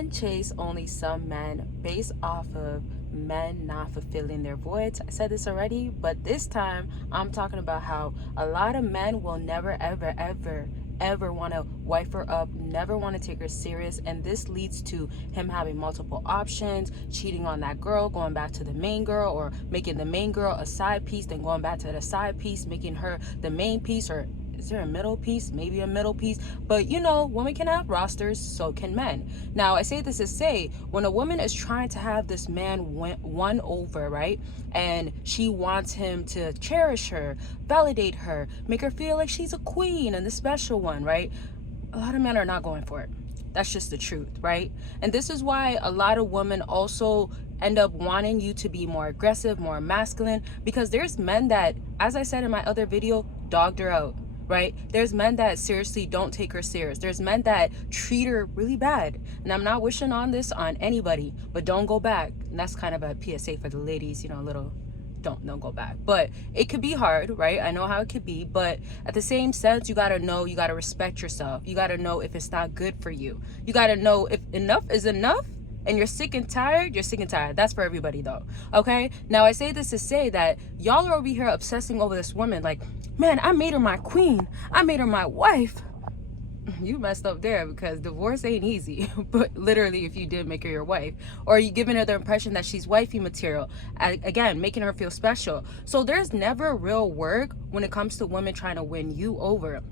Men chase only some men based off of men not fulfilling their voids. I said this already, but this time I'm talking about how a lot of men will never, ever want to wife her up, never want to take her serious, and this leads to him having multiple options, cheating on that girl, going back to the main girl, or making the main girl a side piece, then going back to the side piece, making her the main piece, or is there a middle piece? Maybe a middle piece. But you know, women can have rosters, so can men. Now, I say this to say, when a woman is trying to have this man won over, right? And she wants him to cherish her, validate her, make her feel like she's a queen and the special one, right? A lot of men are not going for it. That's just the truth, right? And this is why a lot of women also end up wanting you to be more aggressive, more masculine, because there's men that, as I said in my other video, dogged her out. Right? There's men that seriously don't take her serious. There's men that treat her really bad. And I'm not wishing on this on anybody, but don't go back. And that's kind of a PSA for the ladies, you know, a little don't go back. But it could be hard, right? I know how it could be, but at the same sense, you got to know, you got to respect yourself. You got to know if it's not good for you. You got to know if enough is enough. And you're sick and tired, you're sick and tired. That's for everybody though, okay? Now, I say this to say that y'all are over here obsessing over this woman like, man, I made her my queen. I made her my wife. You messed up there, because divorce ain't easy. But literally, if you did make her your wife, or you giving her the impression that she's wifey material, again, making her feel special. So there's never real work when it comes to women trying to win you over.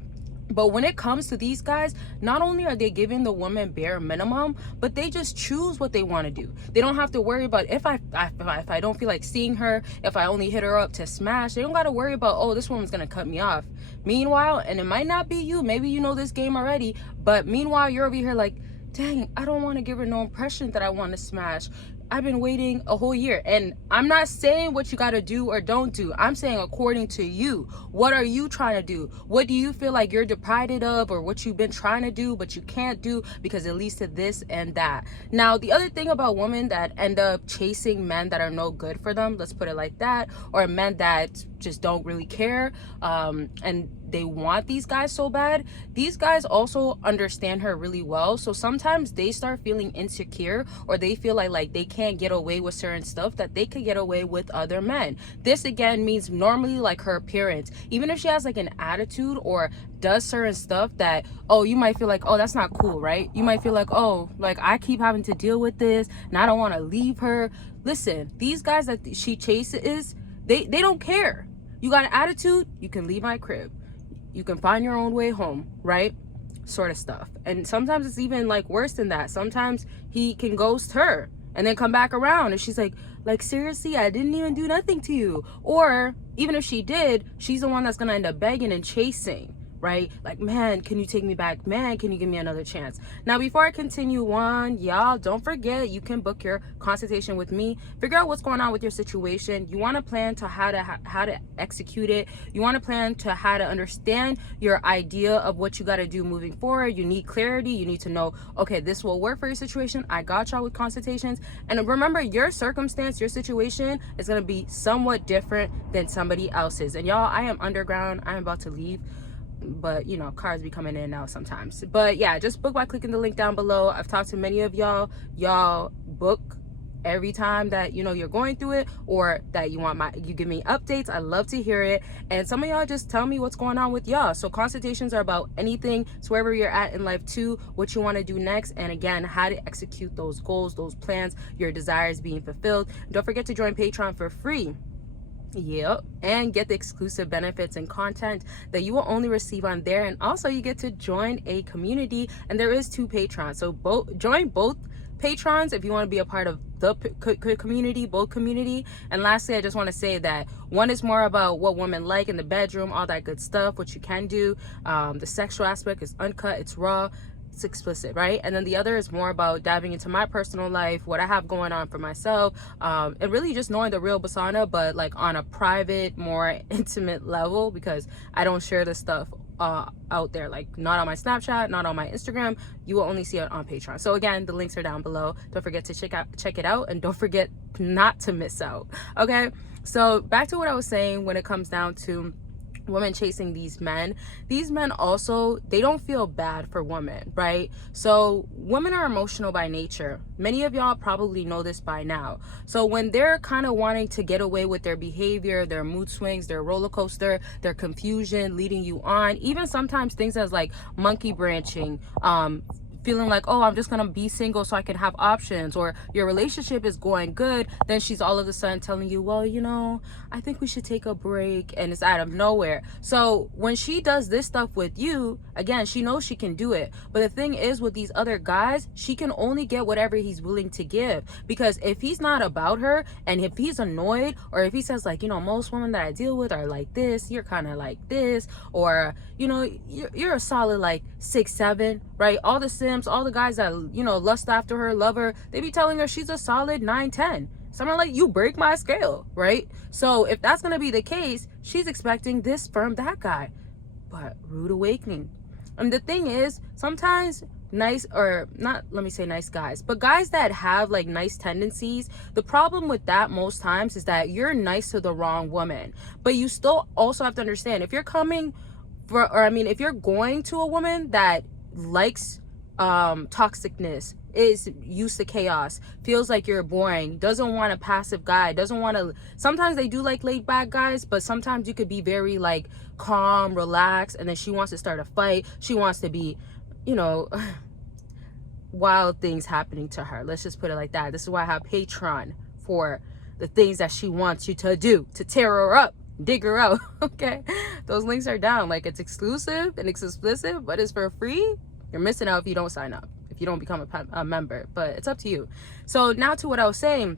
But when it comes to these guys, not only are they giving the woman bare minimum, but they just choose what they want to do. They don't have to worry about if I don't feel like seeing her, if I only hit her up to smash. They don't got to worry about, oh, this woman's going to cut me off. Meanwhile, and it might not be you, maybe you know this game already, but meanwhile, you're over here like, dang, I don't want to give her no impression that I want to smash. I've been waiting a whole year. And I'm not saying what you got to do or don't do. I'm saying according to you. What are you trying to do? What do you feel like you're deprived of, or what you've been trying to do but you can't do because it leads to this and that? Now, the other thing about women that end up chasing men that are no good for them, let's put it like that, or men that just don't really care, and they want these guys so bad, these guys also understand her really well. So sometimes they start feeling insecure, or they feel like they can't get away with certain stuff that they could get away with other men. This again means normally like her appearance. Even if she has like an attitude or does certain stuff that, oh, you might feel like, oh, that's not cool, right? You might feel like, oh, like I keep having to deal with this and I don't want to leave her. Listen, these guys that she chases, they don't care. You got an attitude, you can leave my crib. You can find your own way home, right? Sort of stuff. And sometimes it's even like worse than that. Sometimes he can ghost her and then come back around and she's like seriously, I didn't even do nothing to you. Or even if she did, she's the one that's gonna end up begging and chasing, right? Like, man, can you take me back? Man, can you give me another chance? Now, before I continue on, y'all, don't forget you can book your consultation with me. Figure out what's going on with your situation. You want to plan to how to execute it. You want to plan to how to understand your idea of what you got to do moving forward. You need clarity. You need to know, okay, this will work for your situation. I got y'all with consultations. And remember, your circumstance, your situation is going to be somewhat different than somebody else's. And y'all, I am underground. I'm about to leave, but you know, cars be coming in and out sometimes. But yeah, just book by clicking the link down below. I've talked to many of y'all book every time that, you know, you're going through it, or that you give me updates. I love to hear it. And some of y'all just tell me what's going on with y'all. So consultations are about anything, so wherever you're at in life too, what you want to do next, and again, how to execute those goals, those plans, your desires being fulfilled. Don't forget to join Patreon for free. Yep, and get the exclusive benefits and content that you will only receive on there. And also you get to join a community, and there is 2 patrons, so join both patrons if you want to be a part of the community, both community. And lastly, I just want to say that one is more about what women like in the bedroom, all that good stuff, what you can do. The sexual aspect is uncut, it's raw, it's explicit, right? And then the other is more about diving into my personal life, what I have going on for myself, and really just knowing the real Bossana, but like on a private, more intimate level, because I don't share this stuff out there, like not on my Snapchat, not on my Instagram. You will only see it on Patreon. So again, the links are down below. Don't forget to check it out, and don't forget not to miss out. Okay, so back to what I was saying when it comes down to women chasing these men also, they don't feel bad for women, right? So women are emotional by nature. Many of y'all probably know this by now. So when they're kind of wanting to get away with their behavior, their mood swings, their roller coaster, their confusion, leading you on, even sometimes things as like monkey branching, feeling like, oh, I'm just gonna be single so I can have options, or your relationship is going good, then she's all of a sudden telling you, well, you know, I think we should take a break, and it's out of nowhere. So when she does this stuff with you, again, she knows she can do it. But the thing is, with these other guys, she can only get whatever he's willing to give, because if he's not about her, and if he's annoyed, or if he says like, you know, most women that I deal with are like this, you're kind of like this, or, you know, you're a solid like 6'7", right? All the simps, all the guys that, you know, lust after her, love her, they be telling her she's a solid 9'10". Something like, you break my scale, right? So if that's gonna be the case, she's expecting this from that guy. But rude awakening. And the thing is, sometimes nice, or not, let me say nice guys, but guys that have like nice tendencies, the problem with that most times is that you're nice to the wrong woman. But you still also have to understand, if you're coming for, or I mean, if you're going to a woman that likes toxicness, is used to chaos, feels like you're boring, doesn't want a passive guy, doesn't want to, sometimes they do like laid back guys, but sometimes you could be very like calm, relaxed, and then she wants to start a fight, she wants to be, you know, wild things happening to her. Let's just put it like that. This is why I have Patreon, for the things that she wants you to do to tear her up, dig her out. Okay, those links are down. Like, it's exclusive and it's explicit, but it's for free. You're missing out if you don't sign up, if you don't become a member, but it's up to you. So now to what I was saying,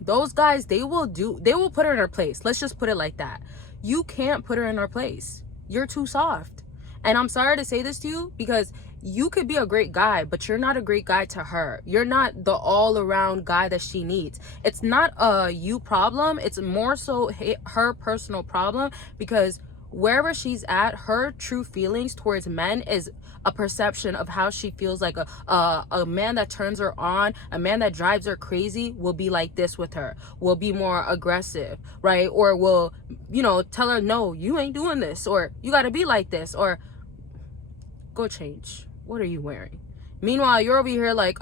those guys, they will put her in her place. Let's just put it like that. You can't put her in her place. You're too soft. And I'm sorry to say this to you, because you could be a great guy, but you're not a great guy to her. You're not the all-around guy that she needs. It's not a you problem. It's more so her personal problem, because wherever she's at, her true feelings towards men is a perception of how she feels like a man that turns her on, a man that drives her crazy will be like this with her, will be more aggressive, right? Or will, you know, tell her, no, you ain't doing this, or you got to be like this, or go change. What are you wearing? Meanwhile, you're over here like,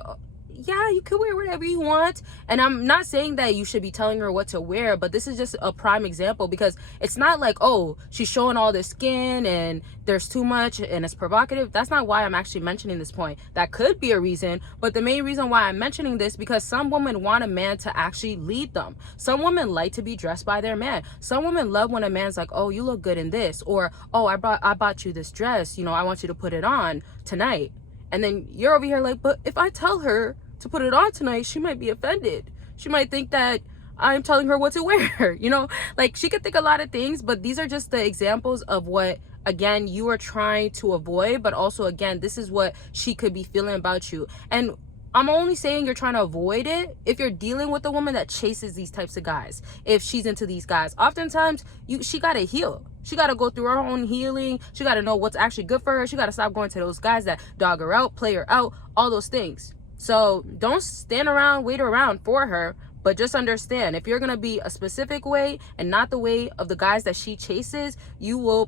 yeah, you can wear whatever you want. And I'm not saying that you should be telling her what to wear, but this is just a prime example, because it's not like, oh, she's showing all this skin and there's too much and it's provocative. That's not why I'm actually mentioning this point. That could be a reason, but the main reason why I'm mentioning this, because some women want a man to actually lead them. Some women like to be dressed by their man. Some women love when a man's like, oh, you look good in this, or, oh, I bought you this dress, you know, I want you to put it on tonight. And then you're over here like, but if I tell her to put it on tonight, she might be offended. She might think that I'm telling her what to wear. You know, like, she could think a lot of things, but these are just the examples of what, again, you are trying to avoid, but also, again, this is what she could be feeling about you. And I'm only saying you're trying to avoid it if you're dealing with a woman that chases these types of guys. If she's into these guys, oftentimes she got to heal. She got to go through her own healing. She got to know what's actually good for her. She got to stop going to those guys that dog her out, play her out, all those things. So don't stand around, wait around for her, but just understand, if you're going to be a specific way and not the way of the guys that she chases, you will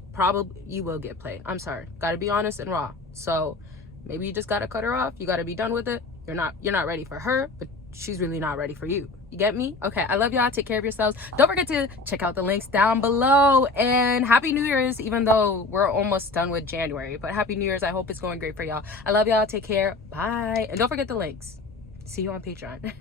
get played. I'm sorry. Got to be honest and raw. So maybe you just got to cut her off. You got to be done with it. You're not ready for her, but she's really not ready for you. You get me? Okay, I love y'all. Take care of yourselves. Don't forget to check out the links down below, and happy New Year's, even though we're almost done with January, but happy New Year's. I hope it's going great for y'all. I love y'all. Take care. Bye. And don't forget the links. See you on Patreon.